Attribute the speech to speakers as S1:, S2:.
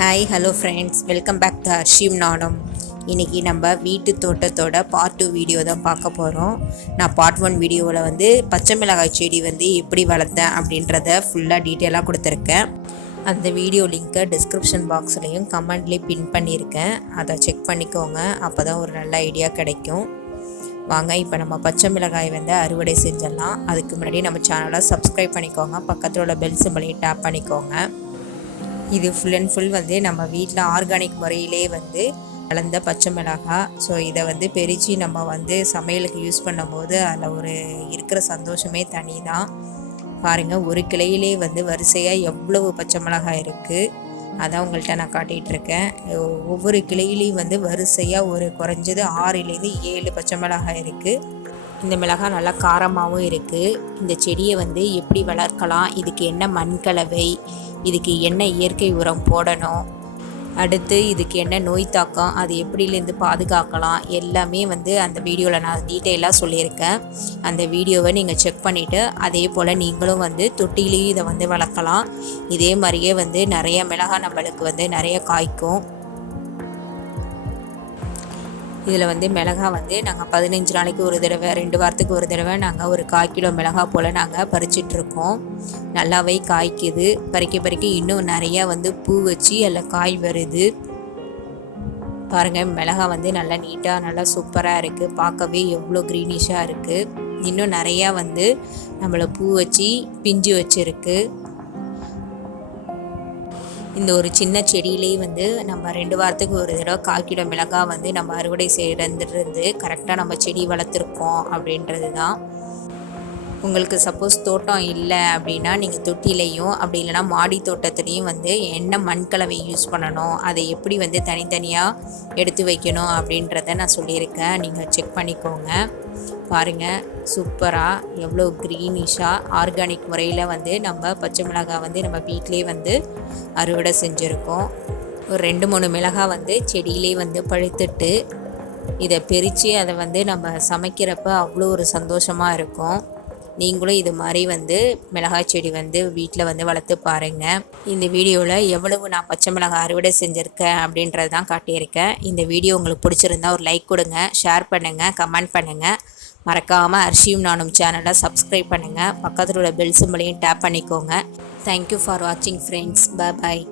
S1: Hi hello friends welcome back to ஹர்ஷிம் நானும் இன்றைக்கி நம்ம வீட்டு தோட்டத்தோட பார்ட் டூ வீடியோ தான் பார்க்க போகிறோம் நான் பார்ட் ஒன் வீடியோவில் வந்து பச்சை மிளகாய் செடி வந்து எப்படி வளர்த்தேன் அப்படின்றத ஃபுல்லாக டீட்டெயிலாக கொடுத்துருக்கேன். அந்த வீடியோ லிங்க்கை டிஸ்கிரிப்ஷன் பாக்ஸ்லேயும் கமெண்ட்லேயும் பின் பண்ணியிருக்கேன். அதை செக் பண்ணிக்கோங்க. அப்போ தான் ஒரு நல்ல ஐடியா கிடைக்கும். வாங்க இப்போ நம்ம பச்சை மிளகாய் வந்து அறுவடை செஞ்சிடலாம். அதுக்கு முன்னாடி நம்ம சேனலை சப்ஸ்கிரைப் பண்ணிக்கோங்க. பக்கத்தில் உள்ள பெல் சிம்பிளையும் டேப் பண்ணிக்கோங்க. இது ஃபுல் அண்ட் ஃபுல் வந்து நம்ம வீட்டில் ஆர்கானிக் முறையிலே வந்து வளர்ந்த பச்சை மிளகாய் ஸோ இதை வந்து பெரிச்சு நம்ம வந்து சமையலுக்கு யூஸ் பண்ணும்போது அதில் ஒரு இருக்கிற சந்தோஷமே தனி தான் பாருங்கள் ஒரு கிளையிலே வந்து வரிசையாக எவ்வளவு பச்சை மிளகாய் இருக்குது அதான் உங்கள்கிட்ட நான் காட்டிகிட்டு இருக்கேன். ஒவ்வொரு கிளையிலையும் வந்து வரிசையாக ஒரு குறைஞ்சது ஆறுலேருந்து ஏழு பச்சை மிளகாய் இருக்குது இந்த மிளகாய் நல்லா காரமாகவும் இருக்குது இந்த செடியை வந்து எப்படி வளர்க்கலாம்? இதுக்கு என்ன மண் கலவை இதுக்கு என்ன இயற்கை உரம் போடணும்? அடுத்து இதுக்கு என்ன நோய் தாக்கம் அது எப்படிலேருந்து பாதுகாக்கலாம்? எல்லாமே வந்து அந்த வீடியோவில் நான் டீட்டெயிலாக சொல்லியிருக்கேன். அந்த வீடியோவை நீங்கள் செக் பண்ணிவிட்டு அதே போல் நீங்களும் வந்து தொட்டிலையும் இதை வந்து வளர்க்கலாம். இதே மாதிரியே வந்து நிறைய மிளகாய் நம்மளுக்கு வந்து நிறைய காய்க்கும். இதில் வந்து மிளகா வந்து நாங்கள் பதினஞ்சு நாளைக்கு ஒரு தடவை ரெண்டு வாரத்துக்கு ஒரு தடவை நாங்கள் ஒரு கால் கிலோ மிளகா போல் நாங்கள் பறிச்சிட்ருக்கோம். நல்லாவே காய்க்குது. பறிக்க பறிக்க இன்னும் நிறையா வந்து பூ வச்சு அதில் காய் வருது. பாருங்கள் மிளகா வந்து நல்லா நீட்டாக நல்லா சூப்பராக இருக்குது பார்க்கவே எவ்வளோ க்ரீனிஷாக இருக்குது இன்னும் நிறையா வந்து நம்மளை பூ வச்சு பிஞ்சு வச்சுருக்கு. இந்த ஒரு சின்ன செடியிலே வந்து நம்ம ரெண்டு வாரத்துக்கு ஒரு தடவை கால் கிலோ மிளகாய் வந்து நம்ம அறுவடை செய்கிறது கரெக்டாக நம்ம செடி வளர்த்துருக்கோம் அப்படின்றது தான் உங்களுக்கு சப்போஸ் தோட்டம் இல்லை அப்படின்னா நீங்கள் தொட்டிலையும் அப்படி இல்லைனா மாடி தோட்டத்துலேயும் வந்து என்ன மண்கலவை யூஸ் பண்ணணும் அதை எப்படி வந்து தனித்தனியாக எடுத்து வைக்கணும் அப்படின்றத நான் சொல்லியிருக்கேன். நீங்கள் செக் பண்ணிக்கோங்க. பாருங்கள் சூப்பராக எவ்வளோ க்ரீனிஷாக ஆர்கானிக் முறையில் வந்து நம்ம பச்சை மிளகாய் வந்து நம்ம வீட்டிலே வந்து அறுவடை செஞ்சுருக்கோம். ஒரு ரெண்டு மூணு மிளகாய் வந்து செடியிலே வந்து பழுத்துட்டு இதை பிரித்து அதை வந்து நம்ம சமைக்கிறப்ப அவ்வளோ ஒரு சந்தோஷமாக இருக்கும். நீங்களும் இது மாதிரி வந்து மிளகாய் செடி வந்து வீட்டில் வந்து வளர்த்து பாருங்கள் இந்த வீடியோவில் எவ்வளவு நான் பச்சை மிளகாய் அறுவடை செஞ்சுருக்கேன் அப்படின்றது தான் காட்டியிருக்கேன். இந்த வீடியோ உங்களுக்கு பிடிச்சிருந்தா ஒரு லைக் கொடுங்க ஷேர் பண்ணுங்கள் கமெண்ட் பண்ணுங்கள் மறக்காமல் அரிசியும் நானும் சேனலை சப்ஸ்கிரைப் பண்ணுங்கள் பக்கத்தில் உள்ள பெல் சிம்பிளையும் டேப் பண்ணிக்கோங்க. தேங்க்யூ ஃபார் வாட்சிங் ஃப்ரெண்ட்ஸ் பாய்